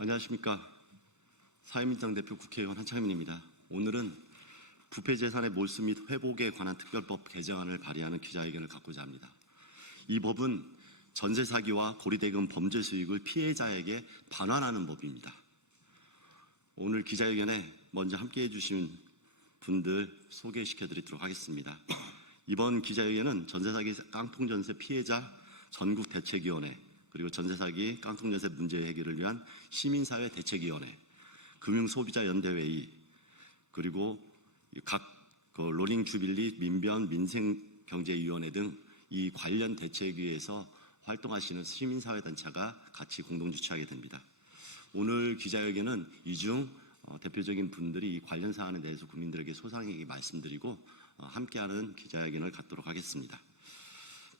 안녕하십니까. 사회민주당 대표 국회의원 한창민입니다. 오늘은 부패재산의 몰수 및 회복에 관한 특별법 개정안을 발의하는 기자회견을 갖고자 합니다. 이 법은 전세 사기와 고리대금 범죄 수익을 피해자에게 반환하는 법입니다. 오늘 기자회견에 먼저 함께해 주신 분들 소개시켜 드리도록 하겠습니다. 이번 기자회견은 전세사기 깡통전세 피해자 전국대책위원회, 그리고 전세사기 깡통전세 문제 해결을 위한 시민사회 대책위원회, 금융소비자연대회의, 그리고 각 로닝주빌리, 민변, 민생경제위원회 등 이 관련 대책위에서 활동하시는 시민사회단체가 같이 공동 주최하게 됩니다. 오늘 기자회견은 이 중 대표적인 분들이 이 관련 사안에 대해서 국민들에게 소상하게 말씀드리고 함께하는 기자회견을 갖도록 하겠습니다.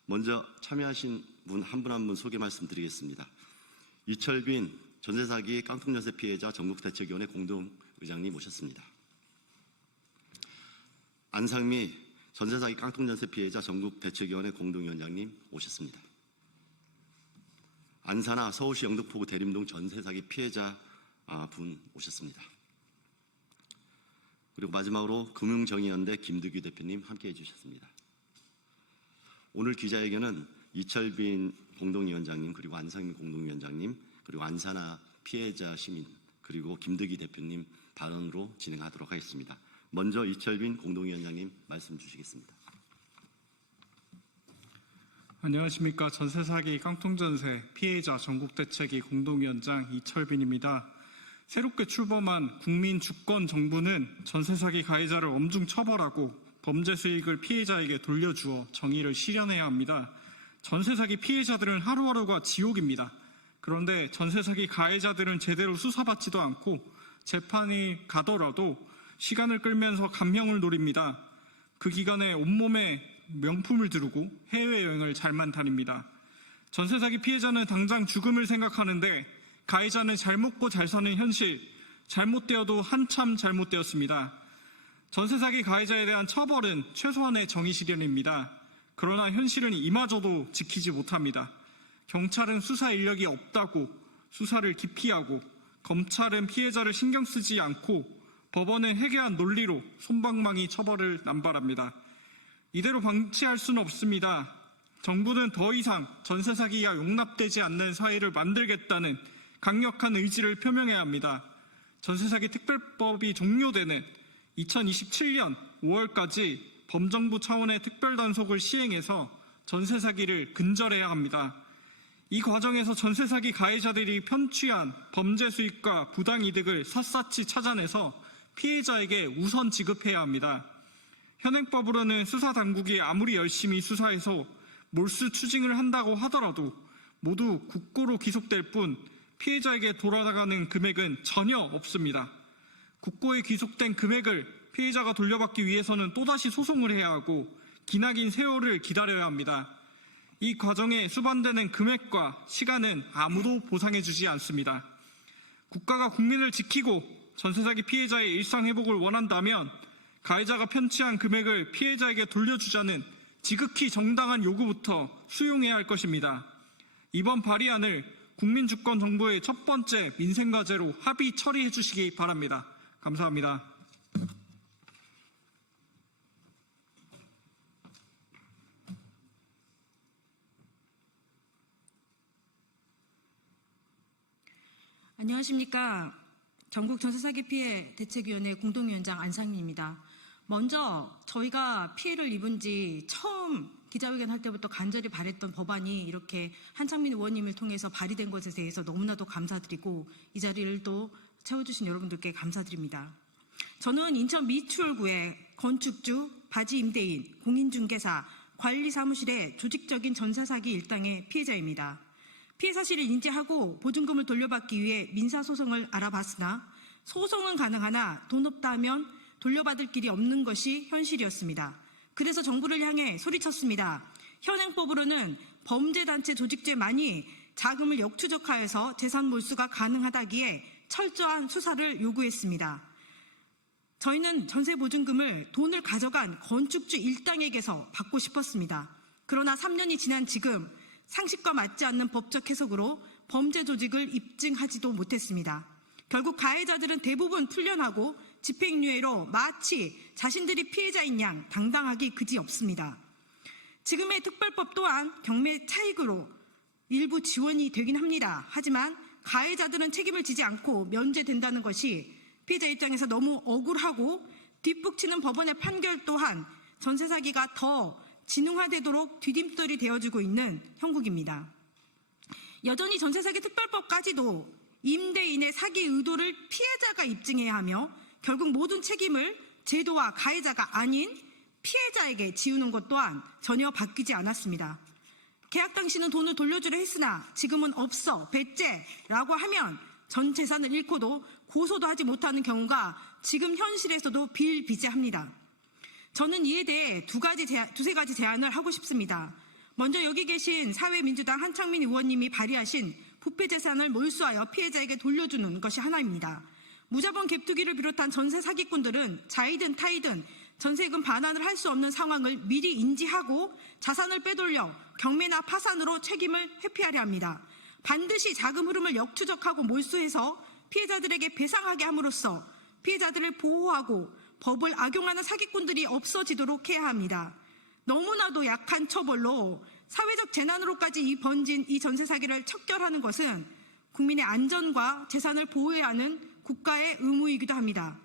먼저 참여하신 분 한 분 한 분 소개 말씀드리겠습니다. 이철빈 전세사기 깡통전세 피해자 전국대책위원회 공동의장님 모셨습니다. 안상미 전세사기 깡통전세 피해자 전국대책위원회 공동위원장님 오셨습니다. 안사나 서울시 영등포구 대림동 전세사기 피해자 분 오셨습니다. 그리고 마지막으로 금융정의연대 김득규 대표님 함께해 주셨습니다. 오늘 기자회견은 이철빈 공동위원장님, 그리고 안상민 공동위원장님, 그리고 안사나 피해자 시민, 그리고 김득규 대표님 발언으로 진행하도록 하겠습니다. 먼저 이철빈 공동위원장님 말씀 주시겠습니다. 안녕하십니까. 전세사기 깡통전세 피해자 전국대책위 공동위원장 이철빈입니다. 새롭게 출범한 국민주권정부는 전세사기 가해자를 엄중 처벌하고 범죄 수익을 피해자에게 돌려주어 정의를 실현해야 합니다. 전세사기 피해자들은 하루하루가 지옥입니다. 그런데 전세사기 가해자들은 제대로 수사받지도 않고 재판이 가더라도 시간을 끌면서 감형을 노립니다. 그 기간에 온몸에 명품을 두르고 해외여행을 잘만 다닙니다. 전세사기 피해자는 당장 죽음을 생각하는데 가해자는 잘 먹고 잘 사는 현실, 잘못되어도 한참 잘못되었습니다. 전세사기 가해자에 대한 처벌은 최소한의 정의 실현입니다. 그러나 현실은 이마저도 지키지 못합니다. 경찰은 수사 인력이 없다고 수사를 기피하고, 검찰은 피해자를 신경 쓰지 않고, 법원은 해괴한 논리로 솜방망이 처벌을 남발합니다. 이대로 방치할 수는 없습니다. 정부는 더 이상 전세사기가 용납되지 않는 사회를 만들겠다는 강력한 의지를 표명해야 합니다. 전세사기 특별법이 종료되는 2027년 5월까지 범정부 차원의 특별단속을 시행해서 전세사기를 근절해야 합니다. 이 과정에서 전세사기 가해자들이 편취한 범죄 수익과 부당이득을 샅샅이 찾아내서 피해자에게 우선 지급해야 합니다. 현행법으로는 수사당국이 아무리 열심히 수사해서 몰수 추징을 한다고 하더라도 모두 국고로 기속될 뿐 피해자에게 돌아가는 금액은 전혀 없습니다. 국고에 기속된 금액을 피해자가 돌려받기 위해서는 또다시 소송을 해야 하고 기나긴 세월을 기다려야 합니다. 이 과정에 수반되는 금액과 시간은 아무도 보상해주지 않습니다. 국가가 국민을 지키고 전세사기 피해자의 일상회복을 원한다면 가해자가 편취한 금액을 피해자에게 돌려주자는 지극히 정당한 요구부터 수용해야 할 것입니다. 이번 발의안을 국민주권정부의 첫 번째 민생과제로 합의 처리해 주시기 바랍니다. 감사합니다. 안녕하십니까. 전국 전세사기 피해 대책위원회 공동위원장 안상미입니다. 먼저 저희가 피해를 입은 지 처음 기자회견 할 때부터 간절히 바랬던 법안이 이렇게 한창민 의원님을 통해서 발의된 것에 대해서 너무나도 감사드리고 이 자리를 또 채워주신 여러분들께 감사드립니다. 저는 인천 미추홀구의 건축주, 바지 임대인, 공인중개사, 관리사무실의 조직적인 전세사기 일당의 피해자입니다. 피해 사실을 인지하고 보증금을 돌려받기 위해 민사소송을 알아봤으나 소송은 가능하나 돈 없다 하면 돌려받을 길이 없는 것이 현실이었습니다. 그래서 정부를 향해 소리쳤습니다. 현행법으로는 범죄단체 조직죄만이 자금을 역추적하여서 재산 몰수가 가능하다기에 철저한 수사를 요구했습니다. 저희는 전세보증금을 돈을 가져간 건축주 일당에게서 받고 싶었습니다. 그러나 3년이 지난 지금 상식과 맞지 않는 법적 해석으로 범죄 조직을 입증하지도 못했습니다. 결국 가해자들은 대부분 풀려나고 집행유예로 마치 자신들이 피해자인 양 당당하기 그지없습니다. 지금의 특별법 또한 경매 차익으로 일부 지원이 되긴 합니다. 하지만 가해자들은 책임을 지지 않고 면제된다는 것이 피해자 입장에서 너무 억울하고 뒷북치는 법원의 판결 또한 전세 사기가 더 진흥화되도록 뒤짐돌이 되어주고 있는 형국입니다. 여전히 전세 사기 특별법까지도 임대인의 사기 의도를 피해자가 입증해야 하며 결국 모든 책임을 제도와 가해자가 아닌 피해자에게 지우는 것 또한 전혀 바뀌지 않았습니다. 계약 당시는 돈을 돌려주려 했으나 지금은 없어 배째라고 하면 전 재산을 잃고도 고소도 하지 못하는 경우가 지금 현실에서도 비일비재합니다. 저는 이에 대해 두세 가지 제안을 하고 싶습니다. 먼저 여기 계신 사회민주당 한창민 의원님이 발의하신 부패재산을 몰수하여 피해자에게 돌려주는 것이 하나입니다. 무자본 갭투기를 비롯한 전세 사기꾼들은 자이든 타이든 전세금 반환을 할 수 없는 상황을 미리 인지하고 자산을 빼돌려 경매나 파산으로 책임을 회피하려 합니다. 반드시 자금 흐름을 역추적하고 몰수해서 피해자들에게 배상하게 함으로써 피해자들을 보호하고 법을 악용하는 사기꾼들이 없어지도록 해야 합니다. 너무나도 약한 처벌로 사회적 재난으로까지 번진 이 전세 사기를 척결하는 것은 국민의 안전과 재산을 보호해야 하는 국가의 의무이기도 합니다.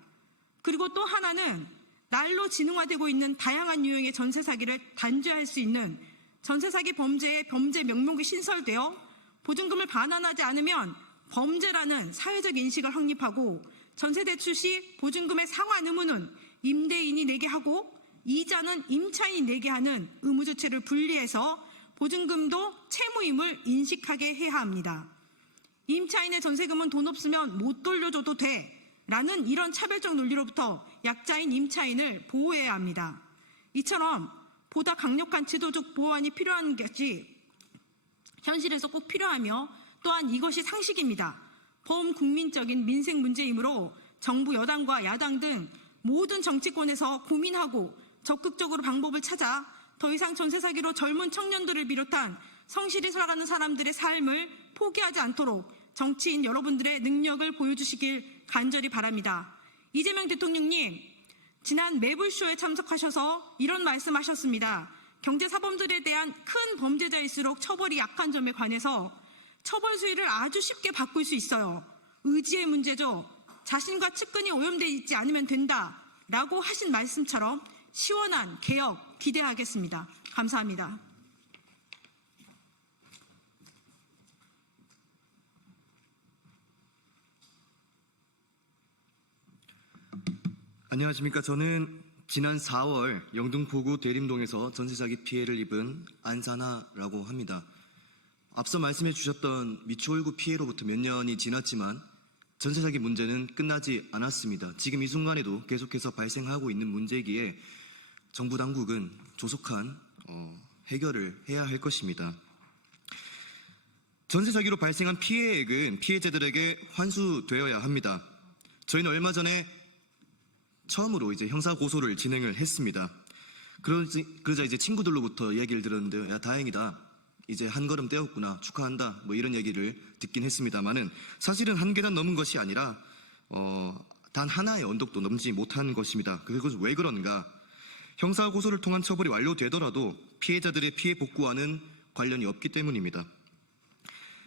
그리고 또 하나는 날로 진흥화되고 있는 다양한 유형의 전세 사기를 단죄할 수 있는 전세 사기 범죄의 범죄 명목이 신설되어 보증금을 반환하지 않으면 범죄라는 사회적 인식을 확립하고 전세 대출 시 보증금의 상환 의무는 임대인이 내게 하고 이자는 임차인이 내게 하는 의무 주체를 분리해서 보증금도 채무임을 인식하게 해야 합니다. 임차인의 전세금은 돈 없으면 못 돌려줘도 돼 라는 이런 차별적 논리로부터 약자인 임차인을 보호해야 합니다. 이처럼 보다 강력한 제도적 보완이 필요한 것이 현실에서 꼭 필요하며 또한 이것이 상식입니다. 범국민적인 민생 문제이므로 정부 여당과 야당 등 모든 정치권에서 고민하고 적극적으로 방법을 찾아 더 이상 전세 사기로 젊은 청년들을 비롯한 성실히 살아가는 사람들의 삶을 포기하지 않도록 정치인 여러분들의 능력을 보여주시길 간절히 바랍니다. 이재명 대통령님, 지난 매불쇼에 참석하셔서 이런 말씀하셨습니다. 경제사범들에 대한 큰 범죄자일수록 처벌이 약한 점에 관해서 처벌 수위를 아주 쉽게 바꿀 수 있어요. 의지의 문제죠. 자신과 측근이 오염되어 있지 않으면 된다라고 하신 말씀처럼 시원한 개혁 기대하겠습니다. 감사합니다. 안녕하십니까. 저는 지난 4월 영등포구 대림동에서 전세사기 피해를 입은 안사나라고 합니다. 앞서 말씀해 주셨던 미추홀구 피해로부터 몇 년이 지났지만 전세사기 문제는 끝나지 않았습니다. 지금 이 순간에도 계속해서 발생하고 있는 문제이기에 정부 당국은 조속한 해결을 해야 할 것입니다. 전세사기로 발생한 피해액은 피해자들에게 환수되어야 합니다. 저희는 얼마 전에 처음으로 이제 형사고소를 진행을 했습니다. 그러자 이제 친구들로부터 얘기를 들었는데, 야, 다행이다. 이제 한 걸음 떼었구나. 축하한다. 뭐 이런 얘기를 듣긴 했습니다만은 사실은 한 계단 넘은 것이 아니라, 단 하나의 언덕도 넘지 못한 것입니다. 그것은 왜 그런가? 형사고소를 통한 처벌이 완료되더라도 피해자들의 피해 복구와는 관련이 없기 때문입니다.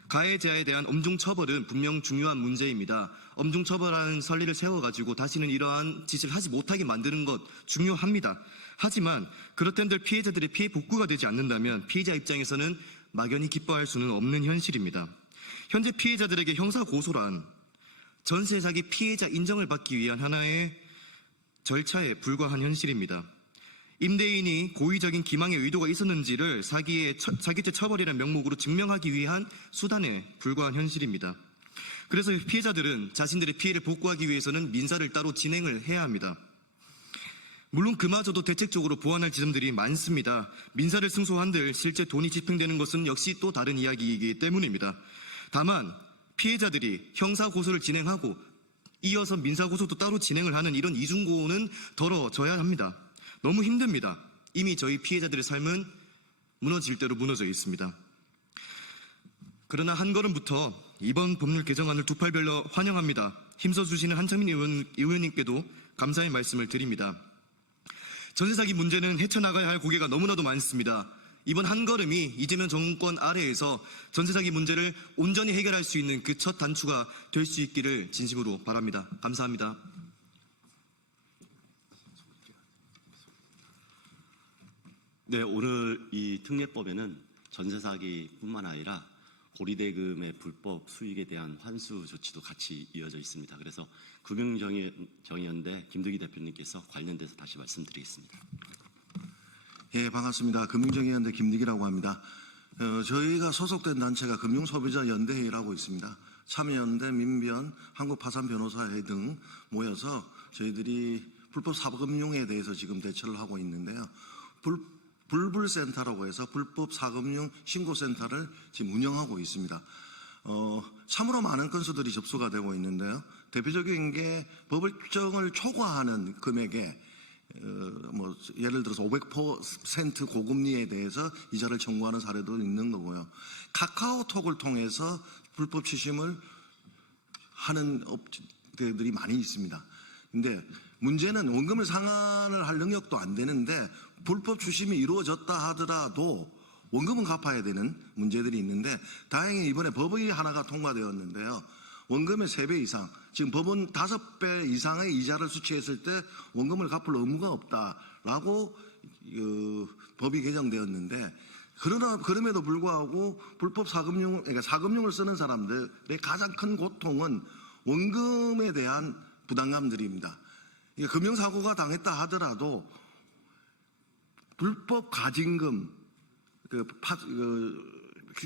가해자에 대한 엄중처벌은 분명 중요한 문제입니다. 엄중처벌하는 선리를 세워가지고 다시는 이러한 짓을 하지 못하게 만드는 것 중요합니다. 하지만 그렇단들 피해자들의 피해 복구가 되지 않는다면 피해자 입장에서는 막연히 기뻐할 수는 없는 현실입니다. 현재 피해자들에게 형사고소란 전세 사기 피해자 인정을 받기 위한 하나의 절차에 불과한 현실입니다. 임대인이 고의적인 기망의 의도가 있었는지를 사기죄 처벌이라는 명목으로 증명하기 위한 수단에 불과한 현실입니다. 그래서 피해자들은 자신들의 피해를 복구하기 위해서는 민사를 따로 진행을 해야 합니다. 물론 그마저도 대책적으로 보완할 지점들이 많습니다. 민사를 승소한들 실제 돈이 집행되는 것은 역시 또 다른 이야기이기 때문입니다. 다만 피해자들이 형사고소를 진행하고 이어서 민사고소도 따로 진행을 하는 이런 이중고는 덜어져야 합니다. 너무 힘듭니다. 이미 저희 피해자들의 삶은 무너질 대로 무너져 있습니다. 그러나 한 걸음부터 이번 법률 개정안을 두 팔 별로 환영합니다. 힘써주시는 한창민 의원님께도 감사의 말씀을 드립니다. 전세 사기 문제는 헤쳐나가야 할 고개가 너무나도 많습니다. 이번 한 걸음이 이재명 정권 아래에서 전세 사기 문제를 온전히 해결할 수 있는 그 첫 단추가 될 수 있기를 진심으로 바랍니다. 감사합니다. 네, 오늘 이 특례법에는 전세 사기뿐만 아니라 고리대금의 불법 수익에 대한 환수 조치도 같이 이어져 있습니다. 그래서 금융정의연대 김득희 대표님께서 관련돼서 다시 말씀드리겠습니다. 예, 반갑습니다. 금융정의연대 김득희라고 합니다. 저희가 소속된 단체가 금융소비자연대회의라고 있습니다. 참여연대, 민변, 한국파산변호사회 등 모여서 저희들이 불법 사금융에 대해서 지금 대처를 하고 있는데요. 불불센터라고 해서 불법 사금융 신고센터를 지금 운영하고 있습니다. 참으로 많은 건수들이 접수가 되고 있는데요. 대표적인 게 법정을 초과하는 금액에 예를 들어서 500% 고금리에 대해서 이자를 청구하는 사례도 있는 거고요. 카카오톡을 통해서 불법 취심을 하는 업체들이 많이 있습니다. 근데 문제는 원금을 상환을 할 능력도 안 되는데 불법 추심이 이루어졌다 하더라도 원금은 갚아야 되는 문제들이 있는데 다행히 이번에 법의 하나가 통과되었는데요. 원금의 3배 이상, 지금 법은 5배 이상의 이자를 수취했을 때 원금을 갚을 의무가 없다라고 법이 개정되었는데 그럼에도 불구하고 불법 사금융, 그러니까 사금융을 쓰는 사람들의 가장 큰 고통은 원금에 대한 부담감들입니다. 금융사고가 당했다 하더라도 불법 가징금,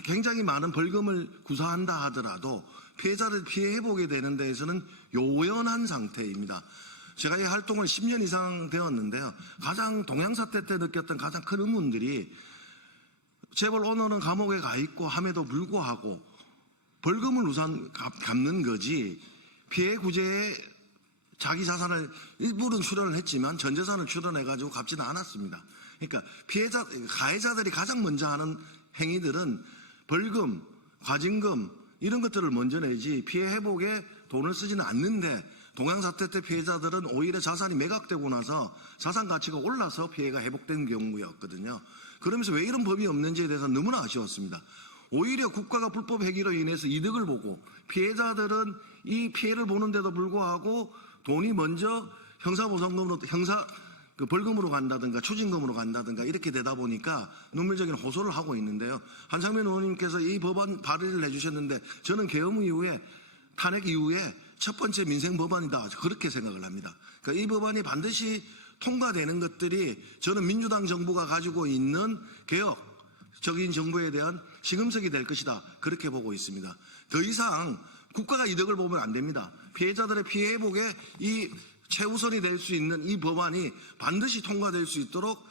굉장히 많은 벌금을 구사한다 하더라도 피해자를 피해 회복이 되는 데에서는 요연한 상태입니다. 제가 이 활동을 10년 이상 되었는데요. 가장 동양사태 때 느꼈던 가장 큰 의문들이 재벌 오너는 감옥에 가 있고 함에도 불구하고 벌금을 우선 갚는 거지 피해 구제에 자기 자산을 일부는 출연을 했지만 전 재산을 출연해가지고 갚지는 않았습니다. 그러니까 가해자들이 가장 먼저 하는 행위들은 벌금, 과징금 이런 것들을 먼저 내지 피해 회복에 돈을 쓰지는 않는데 동양사태 때 피해자들은 오히려 자산이 매각되고 나서 자산 가치가 올라서 피해가 회복된 경우였거든요. 그러면서 왜 이런 법이 없는지에 대해서 너무나 아쉬웠습니다. 오히려 국가가 불법 행위로 인해서 이득을 보고 피해자들은 이 피해를 보는데도 불구하고 돈이 먼저 형사보상금으로 벌금으로 간다든가 추징금으로 간다든가 이렇게 되다 보니까 눈물적인 호소를 하고 있는데요. 한창민 의원님께서 이 법안 발의를 해주셨는데 저는 계엄 이후에 탄핵 이후에 첫 번째 민생 법안이다 그렇게 생각을 합니다. 그러니까 이 법안이 반드시 통과되는 것들이 저는 민주당 정부가 가지고 있는 개혁적인 정부에 대한 시금석이 될 것이다 그렇게 보고 있습니다. 더 이상 국가가 이득을 보면 안 됩니다. 피해자들의 피해 회복에 이 최우선이 될 수 있는 이 법안이 반드시 통과될 수 있도록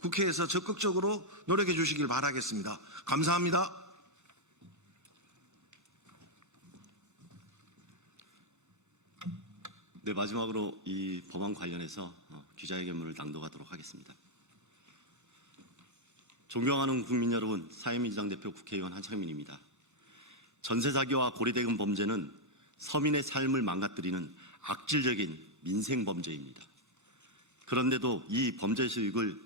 국회에서 적극적으로 노력해 주시길 바라겠습니다. 감사합니다. 네, 마지막으로 이 법안 관련해서 기자회견문을 낭독하도록 하겠습니다. 존경하는 국민 여러분, 사회민주당 대표 국회의원 한창민입니다. 전세 사기와 고리대금 범죄는 서민의 삶을 망가뜨리는 악질적인 민생 범죄입니다. 그런데도 이 범죄 수익을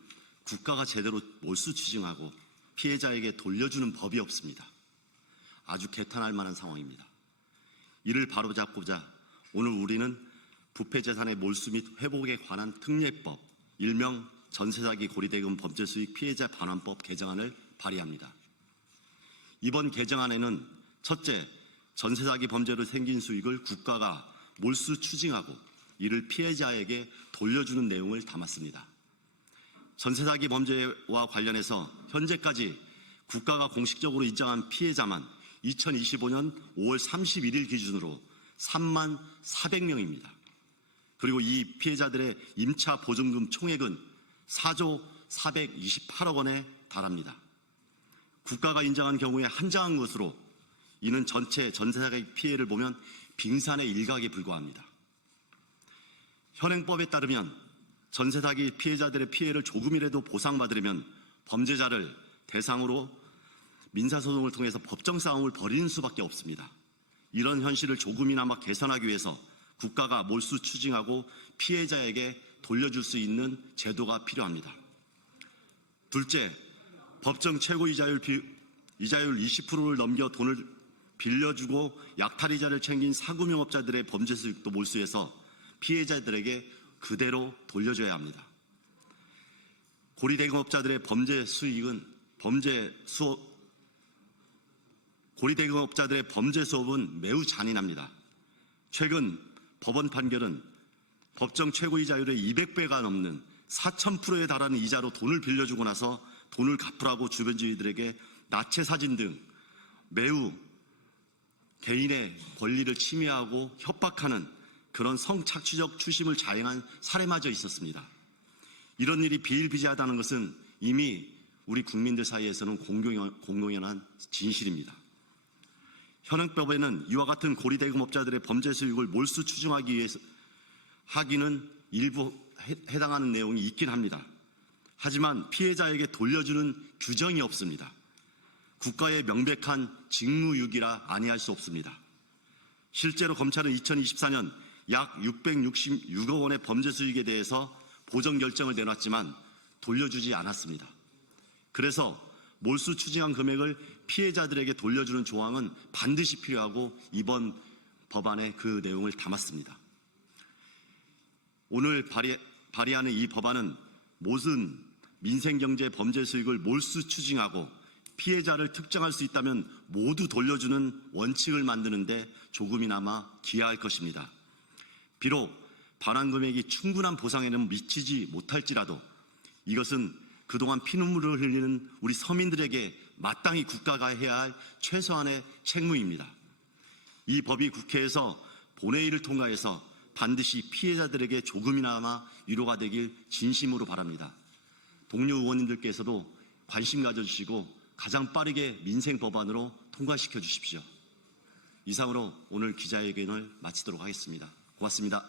국가가 제대로 몰수 추징하고 피해자에게 돌려주는 법이 없습니다. 아주 개탄할 만한 상황입니다. 이를 바로잡고자 오늘 우리는 부패재산의 몰수 및 회복에 관한 특례법, 일명 전세사기 고리대금 범죄수익 피해자 반환법 개정안을 발의합니다. 이번 개정안에는 첫째, 전세사기 범죄로 생긴 수익을 국가가 몰수 추징하고 이를 피해자에게 돌려주는 내용을 담았습니다. 전세사기 범죄와 관련해서 현재까지 국가가 공식적으로 인정한 피해자만 2025년 5월 31일 기준으로 3만 400명입니다. 그리고 이 피해자들의 임차 보증금 총액은 4조 428억 원에 달합니다. 국가가 인정한 경우에 한정한 것으로 이는 전체 전세사기 피해를 보면 빙산의 일각에 불과합니다. 현행법에 따르면 전세사기 피해자들의 피해를 조금이라도 보상받으려면 범죄자를 대상으로 민사소송을 통해서 법정 싸움을 벌이는 수밖에 없습니다. 이런 현실을 조금이나마 개선하기 위해서 국가가 몰수 추징하고 피해자에게 돌려줄 수 있는 제도가 필요합니다. 둘째, 법정 최고 이자율 20%를 넘겨 돈을 빌려주고 약탈이자를 챙긴 사구명업자들의 범죄 수익도 몰수해서 피해자들에게 그대로 돌려줘야 합니다. 고리대금업자들의 범죄 수익은 고리대금업자들의 범죄 수업은 매우 잔인합니다. 최근 법원 판결은 법정 최고이자율의 200배가 넘는 4,000%에 달하는 이자로 돈을 빌려주고 나서 돈을 갚으라고 주변주의들에게 나체 사진 등 매우 개인의 권리를 침해하고 협박하는 그런 성착취적 추심을 자행한 사례마저 있었습니다. 이런 일이 비일비재하다는 것은 이미 우리 국민들 사이에서는 공공연한 진실입니다. 현행법에는 이와 같은 고리대금업자들의 범죄 수익을 몰수 추징하기 위해서 하기는 일부 해당하는 내용이 있긴 합니다. 하지만 피해자에게 돌려주는 규정이 없습니다. 국가의 명백한 직무유기라 아니할 수 없습니다. 실제로 검찰은 2024년 약 666억 원의 범죄 수익에 대해서 보정 결정을 내놨지만 돌려주지 않았습니다. 그래서 몰수 추징한 금액을 피해자들에게 돌려주는 조항은 반드시 필요하고 이번 법안에 그 내용을 담았습니다. 오늘 발의하는 이 법안은 모든 민생경제 범죄 수익을 몰수 추징하고 피해자를 특정할 수 있다면 모두 돌려주는 원칙을 만드는데 조금이나마 기여할 것입니다. 비록 반환 금액이 충분한 보상에는 미치지 못할지라도 이것은 그동안 피눈물을 흘리는 우리 서민들에게 마땅히 국가가 해야 할 최소한의 책무입니다. 이 법이 국회에서 본회의를 통과해서 반드시 피해자들에게 조금이나마 위로가 되길 진심으로 바랍니다. 동료 의원님들께서도 관심 가져주시고 가장 빠르게 민생 법안으로 통과시켜 주십시오. 이상으로 오늘 기자회견을 마치도록 하겠습니다. 고맙습니다.